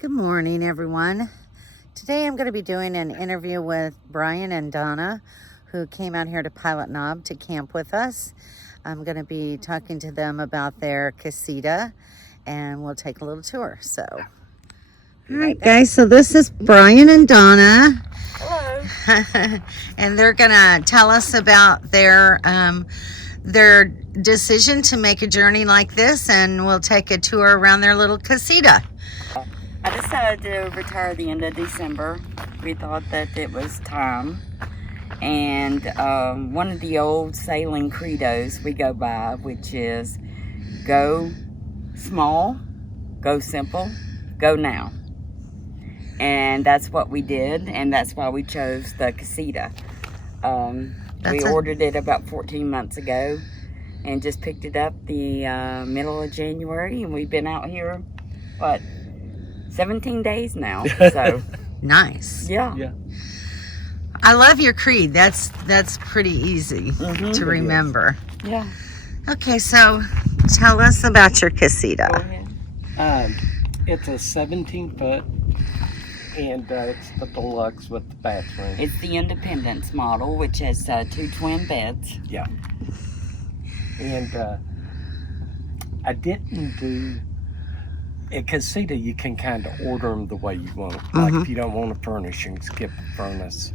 Good morning, everyone. Today I'm going to be doing an interview with Brian and Donna, who came out here to Pilot Knob to camp with us. I'm going to be talking to them about their CASITA, and we'll take a little tour. So, all right, guys, so this is Brian and Donna. Hello. And they're going to tell us about their decision to make a journey like this, and we'll take a tour around their little CASITA. I decided to retire at the end of December. We thought that it was time. And one of the old sailing credos we go by, which is go small, go simple, go now. And that's what we did, and that's why we chose the CASITA. We ordered it about 14 months ago and just picked it up the middle of January, and we've been out here, 17 days now. So Nice. yeah. I love your creed. That's pretty easy to remember. Yeah. Okay, so tell us about your CASITA. Go ahead. It's a 17-foot, and it's the deluxe with the bathroom. It's the Independence model, which has 2 twin beds. Yeah. And I didn't do... At CASITA, you can kind of order them the way you want them. Like if you don't want a furnace, you can skip the furnace.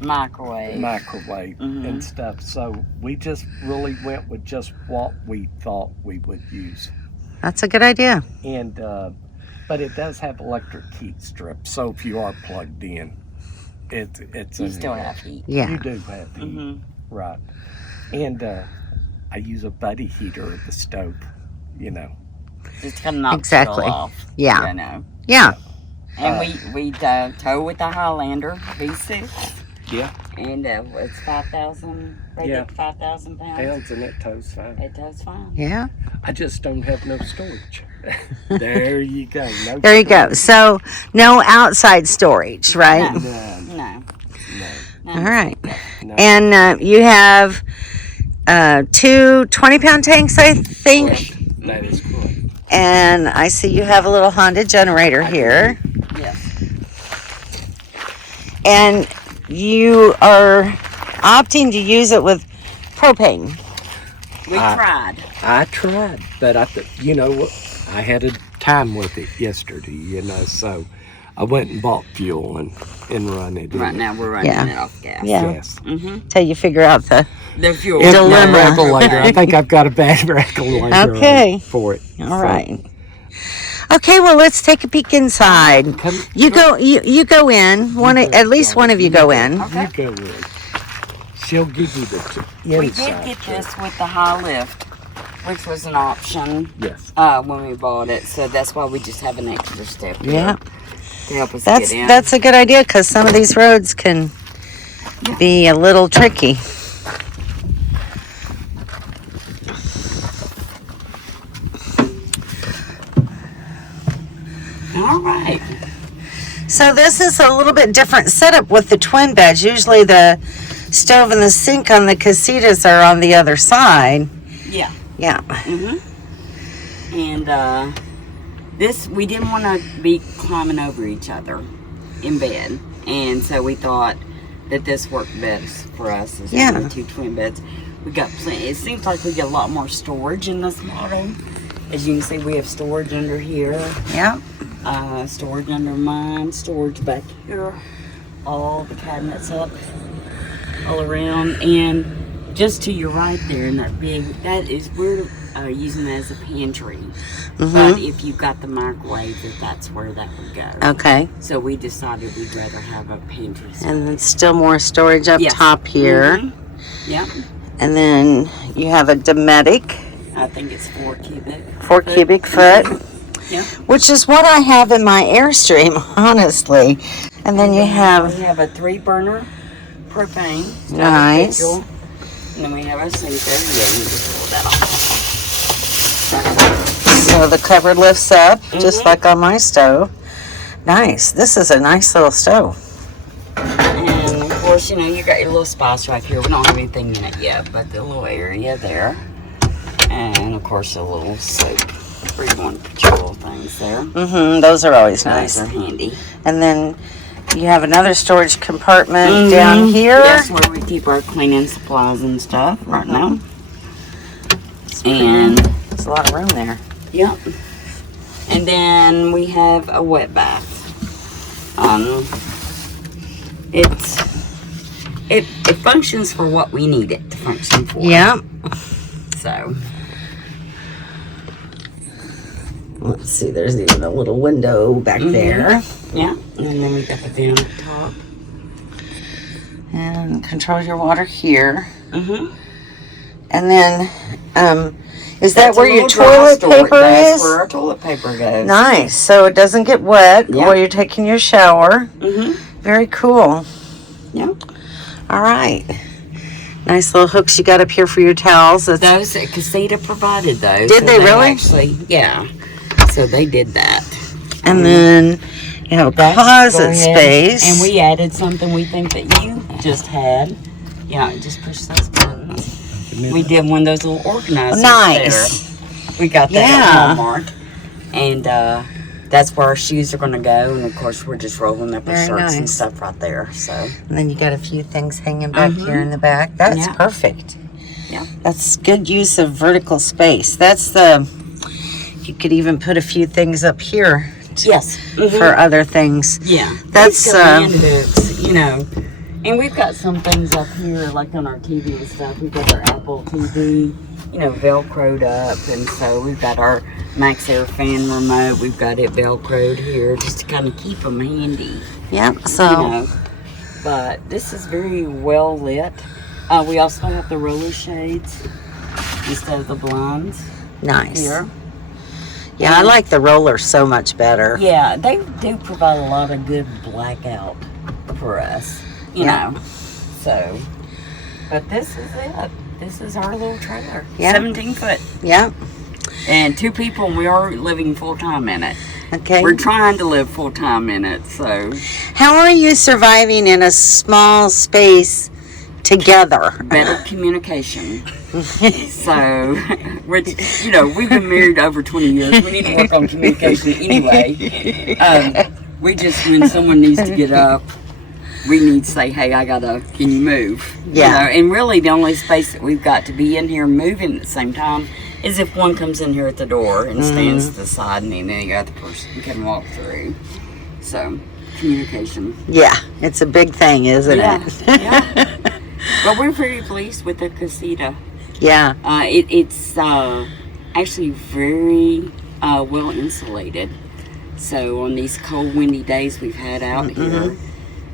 Microwave. And stuff. So we just really went with just what we thought we would use. That's a good idea. And but it does have electric heat strips, so if you are plugged in, it's You still have heat. Yeah. You do have heat, right? And I use a buddy heater at the stove, you know. Just to knock Exactly. it all off. Yeah. You know. Yeah. And we tow with the Highlander V6. Yeah. And it's 5,000. Yeah. 5,000 pounds. Pounds, and it tows fine. It tows fine. Yeah. I just don't have no storage. There you go. No There you go. So no outside storage, right? No. All right. No. And you have 2 20-pound tanks, I think. That is correct. And I see you have a little Honda generator here. Yes. And you are opting to use it with propane. We tried. I tried, but you know what? I had a time with it yesterday, you know, so I went and bought fuel and run it. Right now we're running it off gas. Yeah. Yes. Till you figure out the fuel. dilemma. Regulator. I think I've got a bad regulator Okay. for it. All right. Okay, well, let's take a peek inside. You go in. At least one of you go in. Okay. You go in. She'll give you the We inside. did get this with the high lift, which was an option. Yes. When we bought it, so that's why we just have an extra step here Yeah. to help us That's get in. a good idea, because some of these roads can be a little tricky. All right. So this is a little bit different setup with the twin beds. Usually the stove and the sink on the CASITAs are on the other side. Yeah. Yeah. And this, we didn't want to be climbing over each other in bed, and so we thought that this worked best for us as having the 2 twin beds. We got plenty. It seems like we get a lot more storage in this model. As you can see, we have storage under here. Yeah. Storage under mine, storage back here, all the cabinets up, all around, and just to your right there in that big, that is, we're using it as a pantry. But if you've got the microwave, that's where that would go. Okay. So we decided we'd rather have a pantry. And then still more storage up top here. Yep. And then you have a Dometic. I think it's 4 cubic. 4 cubic foot. Yeah. Which is what I have in my Airstream, honestly. And then you have... We have a 3-burner propane. Nice. And then we have a sinker. Yeah, you just pull that off. So the cover lifts up, just like on my stove. Nice. This is a nice little stove. And of course, you know, you got your little spice right here. We don't have anything in it yet, but the little area there. And of course, a little soap where you want to put your little little things there. Those are always nice. Those are handy. And then you have another storage compartment down here. That's where we keep our cleaning supplies and stuff right now. And there's a lot of room there. Yep. And then we have a wet bath. It functions for what we need it to function for. Yeah. So let's see, there's even a little window back there. Yeah. And then we got the fan up top. And controls your water here. Mm-hmm. And then, is that That's where a your little dry toilet storage. paper That's is? where our toilet paper goes. Nice. So it doesn't get wet Yeah. while you're taking your shower. Mm-hmm. Very cool. Yeah. All right. Nice little hooks you got up here for your towels. Those, CASITA provided those. Did they really? Actually, yeah. So they did that. And then you have a closet space. And we added something we think that you just had. Yeah, just push those buttons. We did one of those little organizers. Nice. There. We got that at Walmart. And that's where our shoes are going to go. And of course, we're just rolling up our shirts and stuff right there. So. And then you got a few things hanging back here in the back. That's perfect. Yeah. That's good use of vertical space. That's the, you could even put a few things up here. Yes. For other things. Yeah. That's, books, you know. And we've got some things up here, like on our TV and stuff. We've got our Apple TV, you know, Velcroed up. And so we've got our Max Air fan remote. We've got it Velcroed here just to kind of keep them handy. Yep. So. You know. But this is very well lit. We also have the roller shades instead of the blinds. Nice. Here. Yeah, I like the roller so much better. Yeah, they do provide a lot of good blackout for us, you know. So, but this is it. This is our little trailer. 17 foot. Yeah. And 2 people, and we are living full time in it. Okay. We're trying to live full time in it, so. How are you surviving in a small space together? Better communication. So, which, you know, we've been married over 20 years. We need to work on communication anyway. We just, when someone needs to get up, we need to say, hey, can you move? Yeah. You know, and really the only space that we've got to be in here moving at the same time is if one comes in here at the door and stands to the side and then the other person can walk through. So, communication. Yeah, it's a big thing, isn't it? Yeah. But we're very pleased with the CASITA. Yeah. It's actually very well insulated. So on these cold, windy days we've had out here,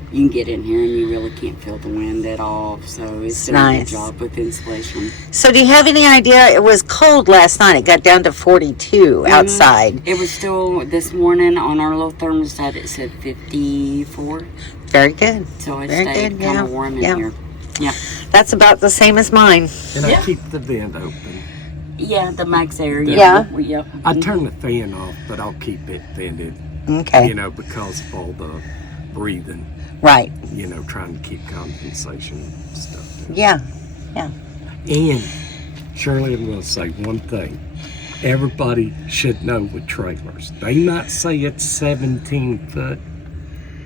you can get in here and you really can't feel the wind at all. So it's doing a good job with insulation. So do you have any idea? It was cold last night. It got down to 42 outside. It was still, this morning on our little thermostat, it said 54. Very good. So it stayed kind of warm in here. Yeah. That's about the same as mine. And I keep the vent open. Yeah, the Max Air. Yeah. I turn the fan off, but I'll keep it vented. Okay. You know, because of all the breathing. Right. You know, trying to keep condensation and stuff down. Yeah. Yeah. And Shirley, I'm going to say one thing. Everybody should know with trailers. They might say it's 17 foot.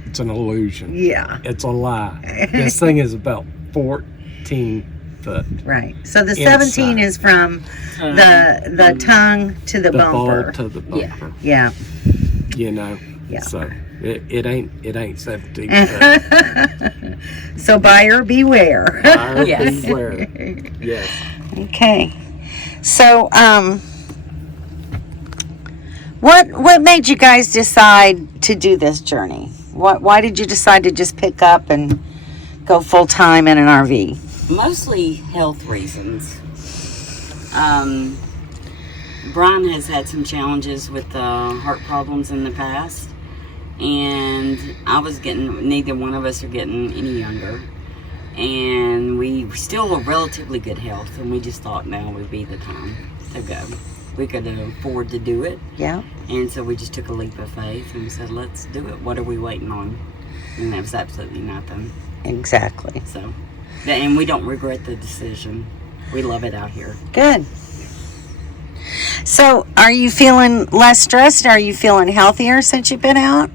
It's an illusion. Yeah. It's a lie. This thing is about 14 foot. Right. So the 17 is from the tongue to the bumper. Ball to the bumper. Yeah. You know. Yeah. So it ain't 17 foot. So buyer beware. Buyer beware. Yes. Okay. So what made you guys decide to do this journey? Why did you decide to just pick up and go full time in an RV? Mostly health reasons. Brian has had some challenges with heart problems in the past, and neither one of us are getting any younger, and we still have relatively good health, and we just thought now would be the time to go. We could afford to do it. Yeah. And so we just took a leap of faith and said, let's do it. What are we waiting on? And that was absolutely nothing. Exactly. So, and we don't regret the decision. We love it out here. Good. So, are you feeling less stressed? Are you feeling healthier since you've been out?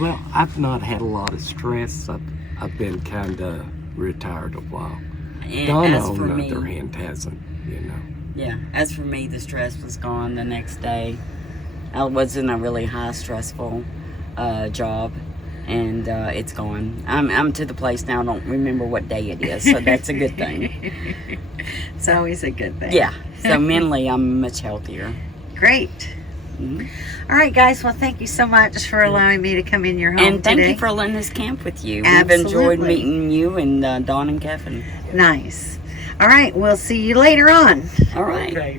Well, I've not had a lot of stress. I've been kind of retired a while. And Donna, as on for the me, other hand, hasn't, you know. yeah, as for me, the stress was gone the next day. I was in a really high stressful job, and it's gone. I'm to the place now. I don't remember what day it is, so that's a good thing. It's always a good thing. Yeah. So mentally, I'm much healthier. Great. Mhm. All right, guys. Well, thank you so much for allowing me to come in your home And thank today. you for letting us camp with you. Absolutely. We've enjoyed meeting you and Dawn and Kevin. Nice. All right. We'll see you later on. All right. Okay.